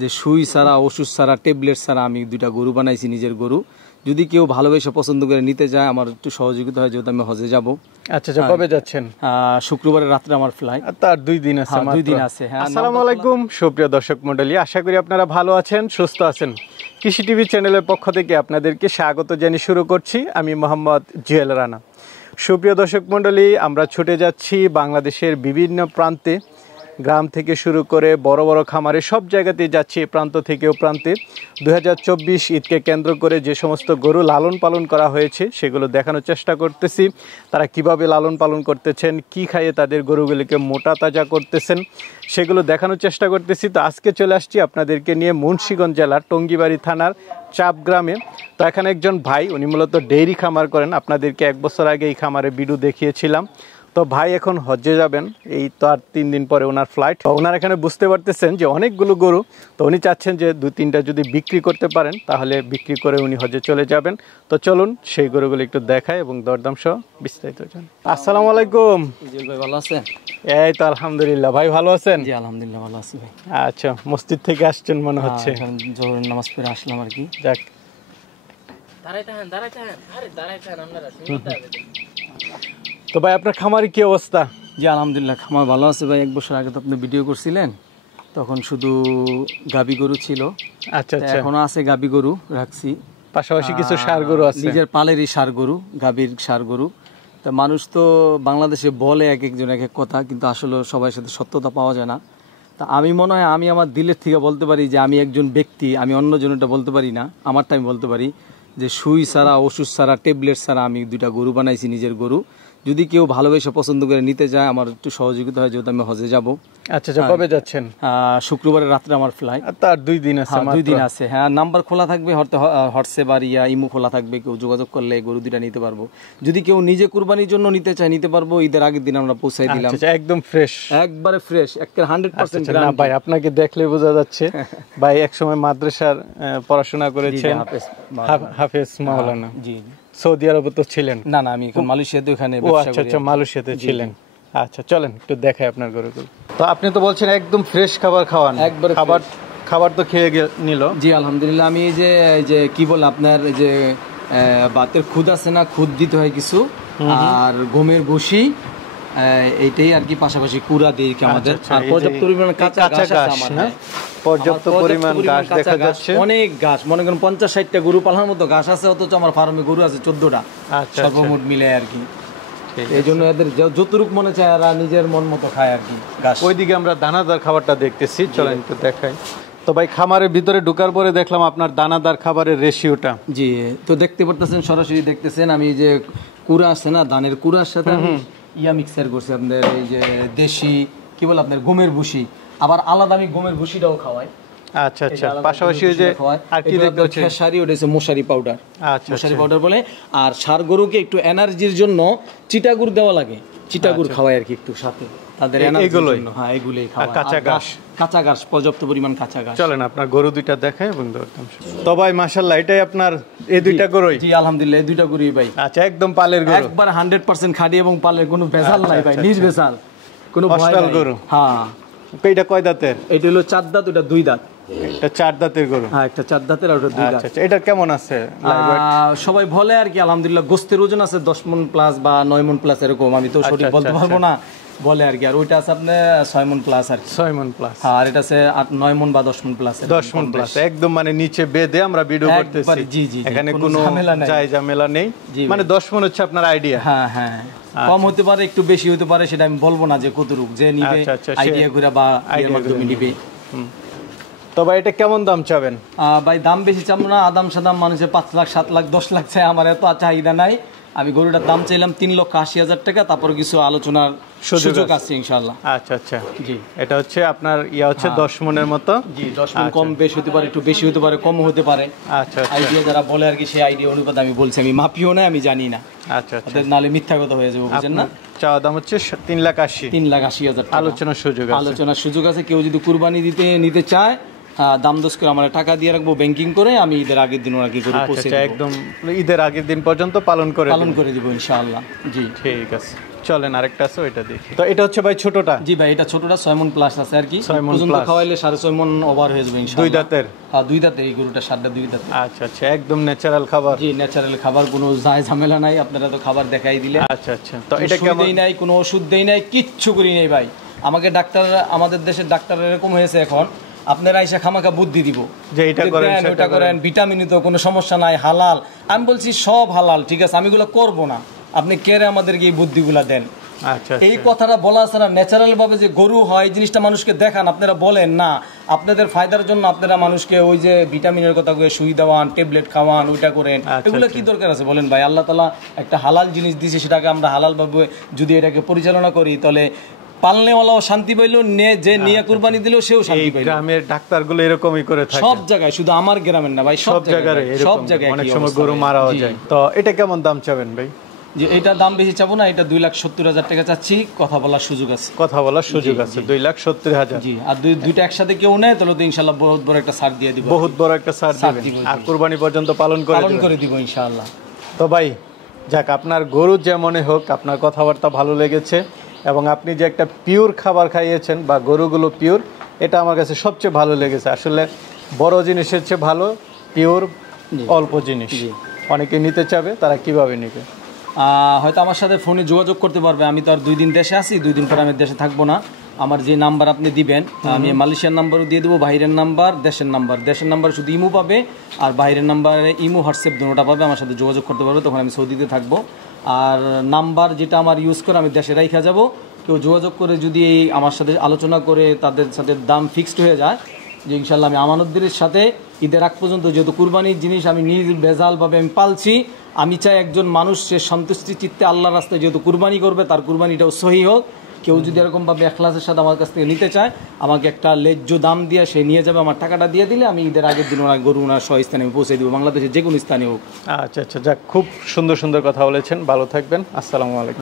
যে সুই ছাড়া, ওষুধ ছাড়া, ট্যাবলেট ছাড়া আমি দুইটা গরু বানাইছি, নিজের গরু। যদি কেউ ভালোবেসে পছন্দ করে নিতে চায়, আমার একটু সহযোগিতা হয়, যেহেতু আমি হজে যাব। আচ্ছা আচ্ছা, কবে যাচ্ছেন? শুক্রবারের রাত্রে আমার ফ্লাইট। তার 2 দিন আছে। 2 দিন আছে। হ্যাঁ। আসসালামু আলাইকুম সুপ্রিয় দর্শক মণ্ডলী, আশা করি আপনারা ভালো আছেন, সুস্থ আছেন। কৃষি টিভি চ্যানেলের পক্ষ থেকে আপনাদেরকে স্বাগত জানিয়ে শুরু করছি আমি মোহাম্মদ জুয়েল রানা। সুপ্রিয় দর্শক মণ্ডলী, আমরা ছুটে যাচ্ছি বাংলাদেশের বিভিন্ন প্রান্তে, গ্রাম থেকে শুরু করে বড় বড় খামারে, সব জায়গাতেই যাচ্ছি, প্রান্ত থেকেও প্রান্তে। 2024 ঈদকে কেন্দ্র করে যে সমস্ত গরু লালন পালন করা হয়েছে সেগুলো দেখানোর চেষ্টা করতেছি। তারা কিভাবে লালন পালন করতেছেন, কি খাইয়ে তাদের গরুগুলিকে মোটা তাজা করতেছেন, সেগুলো দেখানোর চেষ্টা করতেছি। তো আজকে চলে আসছি আপনাদেরকে নিয়ে মুন্সিগঞ্জ জেলার টঙ্গিবাড়ি থানার চাপ গ্রামে। তো এখানে একজন ভাই, উনি মূলত ডেইরি খামার করেন। আপনাদেরকে 1 বছর আগে এই খামারে ভিডিও দেখিয়েছিলাম। তো ভাই এখন হজ্জে যাবেন, এই তো আর 3 দিন পরে ওনার ফ্লাইট। ওনার এখানে বুঝতে পারতেছেন যে অনেকগুলো গরু, তো উনি চাচ্ছেন যে 2-3টা যদি বিক্রি করতে পারেন তাহলে বিক্রি করে উনি হজ্জে চলে যাবেন। তো চলুন সেই গরুগুলো একটু দেখায় এবং দরদাম সহ বিস্তারিত জানাই। আসসালামু আলাইকুম। জি ভাই, ভালো আছেন? এই তো আলহামদুলিল্লাহ। ভাই ভালো আছেন? জি আলহামদুলিল্লাহ ভালো আছি ভাই। আচ্ছা, মসজিদ থেকে আসছেন মনে হচ্ছে। জোহরের নামাজ পড়ে আসলাম আর কি। যাক, তো ভাই আপনার খামারে কি অবস্থা? জি আলহামদুলিল্লাহ, খামার ভালো আছে ভাই। 1 বছর আগে তো আপনি ভিডিও করছিলেন, তখন শুধু গাবি গরু ছিল। আচ্ছা আচ্ছা, এখনো আছে গাবি গরু রাখছি, পাশাপাশি কিছু ষাঁড় গরু আছে। নিজের পালেরই ষাঁড় গরু, গাবির ষাঁড় গরু। তা মানুষ তো বাংলাদেশে বলে এক একজন এক এক কথা, কিন্তু আসলে সবার সাথে সত্যতা পাওয়া যায় না। তা আমি মনে হয় আমি আমার দিলের থেকে বলতে পারি যে আমি একজন ব্যক্তি, আমি অন্যজনেরটা বলতে পারি না, আমারটা আমি বলতে পারি যে সুই ছাড়া, ওষুধ ছাড়া, ট্যাবলেট ছাড়া আমি দুইটা গরু বানাইছি, নিজের গরু। যদি কেউ ভালোবেসে পছন্দ করে নিতে চায়, আমার একটু সহযোগিতা হয়, যেহেতু আমি হজে যাব। আচ্ছা আচ্ছা, কবে যাচ্ছেন? শুক্রবারের রাত্রে আমার ফ্লাইট। তার 2 দিন আছে। 2 দিন আছে। হ্যাঁ, নাম্বার খোলা থাকবে, হোয়াটসঅ্যাপ আর ইমো খোলা থাকবে। কেউ যোগাযোগ করলে গরু দুইটা নিতে পারবো। যদি কেউ নিজে কুরবানির জন্য নিতে চায় নিতে পারবো। ঈদের আগের দিন আমরা পৌঁছাই দিলাম। আচ্ছা, একদম ফ্রেশ, একবারে ফ্রেশ, একেবারে 100% না ভাই, আপনাকে দেখলে বোঝা যাচ্ছে ভাই একসময় মাদ্রাসার পড়াশোনা করেছেন। হাফেজ মাওলানা। জি, সৌদি আরবে তো ছিলেন? না না, আমি এখন মালয়েশিয়াতে ওখানে ব্যবসা করি। আচ্ছা আচ্ছা, মালয়েশিয়াতে ছিলেন। আচ্ছা, চলেন একটু দেখাই আপনার গরুগুলো। তো আপনি তো বলছেন একদম ফ্রেশ খাবার খাওয়ান। একবার খাবার তো খেয়ে নিল? জি আলহামদুলিল্লাহ। আমি এই যে কি বল, আপনার এই যে বাতের খুদ আছে না, খুদ দিতে হয় কিছু, আর গমের বসি, এইটাই আর কি। পাশাপাশি কুড়া দিই আমাদের। পর্যাপ্ত পরিমাণ কাঁচা ঘাস আছে আমার। পর্যাপ্ত পরিমাণ ঘাস দেখা যাচ্ছে, অনেক ঘাস, মনে করেন 50-60টা গরু পালার মতো ঘাস আছে। অথচ আমার ফার্মে গরু আছে 14টা, সর্বমোট মিলে আর কি। এই জন্য এদের যতটুক মনে চায় এরা নিজের মন মতো খায় আর কি ঘাস। ওইদিকে আমরা দানাদার খাবারটা দেখতেছি, চলেন একটু দেখাই। তো ভাই খামারের ভিতরে ঢোকার পরে দেখলাম আপনার দানাদার খাবারের রেশিওটা। জি, তো দেখতে পারতেছেন, সরাসরি দেখতেছেন। আমি যে কুড়া আছে না, ধানের কুড়ার সাথে মিক্সার করছি আপনার এই যে দেশি কি বলে আপনার গমের ভুসি, আবার আলাদা আমি গমের ভুসিটাও খাওয়াই। আচ্ছা আচ্ছা, পাশাপাশি ওই যে আর কি দেখতে হচ্ছে খেসারি, ওটা হচ্ছে মশারি পাউডার। আচ্ছা, মশারি পাউডার বলে। আর ষাঁড় গরুকে একটু এনার্জির জন্য চিটাগুড় দেওয়া লাগে, চিটাগুড় খাওয়াই আর কি একটু সাথে তাদের এনার্জির জন্য। হ্যাঁ, এগুলোই খাওয়া। কাঁচা ঘাস, পর্যাপ্ত পরিমাণ কাঁচা ঘাস। চলেন আপনার গরু দুইটা দেখাই এবং তো ভাই মাশাআল্লাহ, এটাই আপনার এই দুইটা গরুই? জি আলহামদুলিল্লাহ, এই দুইটা গরুই ভাই। আচ্ছা, একদম পালের গরু, একবার 100% খাঁটি এবং পালের কোনো ভেজাল নাই ভাই, নিজ ভেজাল, কোনো ভয় নাই গরু। হ্যাঁ, এটা কয় দাঁতের? এটা হলো 4 দাঁত, ওটা 2 দাঁত। এটা 4 দাঁতের গরু? হ্যাঁ, একটা 4 দাঁতের আর ওটা 2 দাঁত। আচ্ছা, এটা কেমন আছে? সবাই বলে আর কি আলহামদুলিল্লাহ, গোস্তের ওজন আছে 10 মণ প্লাস বা 9 মণ প্লাস, এরকম। আমি তো সঠিক বলতে পারবো না, বলে আর কি। আর ওইটা আছে আপনার 6 মণ প্লাস আর 6 মণ প্লাস। হ্যাঁ, আর এটা আছে 9 মণ বা 10 মণ প্লাস। 10 মণ প্লাস, একদম মানে নিচে বেঁধে আমরা ভিডিও করতেছি। জি জি, এখানে কোনো ঝামেলা নেই, মানে 10 মণ হচ্ছে আপনার আইডিয়া। হ্যাঁ হ্যাঁ, কম হতে পারে, একটু বেশি হতে পারে, সেটা আমি বলবো না যে কতটুকু যে নিবে, আইডিয়া করে বা এর মাধ্যমে নিবে। তো ভাই এটা কেমন দাম চাবেন? ভাই দাম বেশি চাবো না, আদাম সাদাম মানুষের 5 লাখ 7 লাখ 10 লাখ চাই, আমার এত চাহিদা নাই। আমি গরুটার দাম চাইলাম 3,80,000 টাকা, তারপর কিছু আলোচনার সুযোগ আছে ইনশাআল্লাহ। আচ্ছা আচ্ছা, জি। এটা হচ্ছে আপনার হচ্ছে 10 মণের মতো। জি, 10 মণ কম বেশি হতে পারে, একটু বেশি হতে পারে, কম হতে পারে। আচ্ছা, আইডিয়া যারা বলে আর কি, সেই আইডিয়া অনুপাতে আমি বলছি। আমি মাপিও না, আমি জানি না। আচ্ছা আচ্ছা, নালে মিথ্যা কথা হয়ে যাবে, বুঝছেন না? চাওয়া দাম হচ্ছে 3,80,000 টাকা। আলোচনার সুযোগ আছে। কেউ যদি কুরবানি নিতে চায়, দাম দোষ করে আমার টাকা দিয়ে রাখবো ব্যাংকিং করে, আমি ঈদের আগের দিন ওনাকে করে পৌঁছে দেব। একদম ঈদের আগের দিন পর্যন্ত পালন করে দিব ইনশাআল্লাহ। জি, ঠিক আছে, চলেন আরেকটা আছে ওইটা দেখি। তো এটা হচ্ছে ভাই ছোটটা? জি ভাই, এটা ছোটটা 6 মণ প্লাস আছে আর কি। 6 মণ পর্যন্ত plus। খাওয়াইলে 6.5 মণ ওভার হয়ে যাবে ইনশাআল্লাহ। 2 দাঁতের? হ্যাঁ 2 দাঁতের এই গরুটা, সারটা 2 দাঁতের। আচ্ছা আচ্ছা, একদম ন্যাচারাল খাবার? জি ন্যাচারাল খাবার, কোনো যায় ঝামেলা নাই। আপনারা তো খাবার দেখাই দিলে। আচ্ছা আচ্ছা, তো এটা কেমন? দেই নাই, কোনো ওষুধ দেই নাই, কিচ্ছু করি নাই ভাই। আমাকে ডাক্তার, আমাদের দেশের ডাক্তার এরকম হয়েছে এখন, আপনারা এসে খামাখা বুদ্ধি দিব যে এটা করেন ওটা করেন, ভিটামিনই তো কোনো সমস্যা নাই, হালাল। আমি বলছি সব হালাল, ঠিক আছে, আমি এগুলো করবো না, আপনি কেড়ে আমাদেরকে এই বুদ্ধিগুলা দেন। আচ্ছা, এই কথাটা বলা ছাড়া ন্যাচারাল ভাবে যে গরু হয় এই জিনিসটা মানুষকে দেখান, আপনারা বলেন না। আপনাদের ফায়দার জন্য আপনারা মানুষকে ওই যে ভিটামিনের কথা কয়ে সুই দেওয়ান, ট্যাবলেট খাওয়ান, ওইটা করেন, এগুলো কি দরকার আছে বলেন ভাই? আল্লাহ তাআলা একটা হালাল জিনিস দিয়েছে, সেটাকে আমরা হালাল ভাবে যদি এটাকে পরিচালনা করি, তাহলে পালনেওয়ালাও শান্তি পাইলো, যে নিয়ে কুরবানি দিল সেও শান্তি পাইলো। গ্রামের ডাক্তারগুলো এরকমই করে থাকে সব জায়গায়, শুধু আমার গ্রামের না ভাই, সব জায়গায়। সব জায়গায় অনেক সময় গরু মারাও যায়। তো এটা কেমন দাম চাবেন ভাই? যে এটা দাম বেশি চাবো না, এটা 2,70,000 টাকা চাচ্ছি, কথা বলার সুযোগ আছে। কথা বলার সুযোগ আছে, 2,70,000। জি, আর দুইটা একসাথে কেউ নেয় তাহলে তো ইনশাআল্লাহ বহুত বড় একটা ছাড় দিয়ে দিব। বহুত বড় একটা ছাড় দিবেন, আর কুরবানি পর্যন্ত পালন করে দিব ইনশাআল্লাহ। তো ভাই যাক, আপনার গরু যেমনই হোক, আপনার কথাবার্তা ভালো লেগেছে, এবং আপনি যে একটা পিওর খাবার খাইয়েছেন বা গরুগুলো পিওর, এটা আমার কাছে সবচেয়ে ভালো লেগেছে। আসলে বড় জিনিসের চেয়ে ভালো পিওর অল্প জিনিস। অনেকে নিতে চাবে, তারা কিভাবে নেবে? হয়তো আমার সাথে ফোনে যোগাযোগ করতে পারবে। আমি তো আর 2 দিন দেশে আছি, 2 দিন পরে আমি দেশে থাকবো না। আমার যে নাম্বার আপনি দিবেন, আমি মালয়েশিয়ার নাম্বারও দিয়ে দেবো, বাইরের নাম্বার, দেশের নাম্বার। দেশের নাম্বার শুধু ইমো পাবে, আর বাইরের নাম্বারে ইমো হোয়াটসঅ্যাপ দুটোটা পাবে। আমার সাথে যোগাযোগ করতে পারবে, তখন আমি সৌদিতে থাকবো। আর নাম্বার যেটা আমার ইউজ করে আমি দেশে রাইখা যাব, কেউ যোগাযোগ করে যদি আমার সাথে আলোচনা করে তাদের সাথে দাম ফিক্সড হয়ে যায়, যে ইনশাল্লাহ আমি আমানতদের সাথে ঈদের আগ পর্যন্ত, যেহেতু কুরবানির জিনিস আমি নিজ বেজালভাবে আমি পালছি, আমি চাই একজন মানুষ সে সন্তুষ্টি চিত্তে আল্লাহর রাস্তায় যেহেতু কুরবানি করবে, তার কুরবানিটাও সহি হোক। কেউ যদি এরকমভাবে এখলাসের সাথে আমার কাছ থেকে নিতে চায়, আমাকে একটা ন্যায্য দাম দিয়ে সে নিয়ে যাবে, আমার টাকাটা দিয়ে দিলে আমি ঈদের আগের দিন ওনার গরু ওনার স্বস্থানে আমি পৌঁছে দেবো, বাংলাদেশের যে কোনো স্থানে হোক। আচ্ছা আচ্ছা, যাক, খুব সুন্দর সুন্দর কথা বলেছেন। ভালো থাকবেন, আসসালামু আলাইকুম।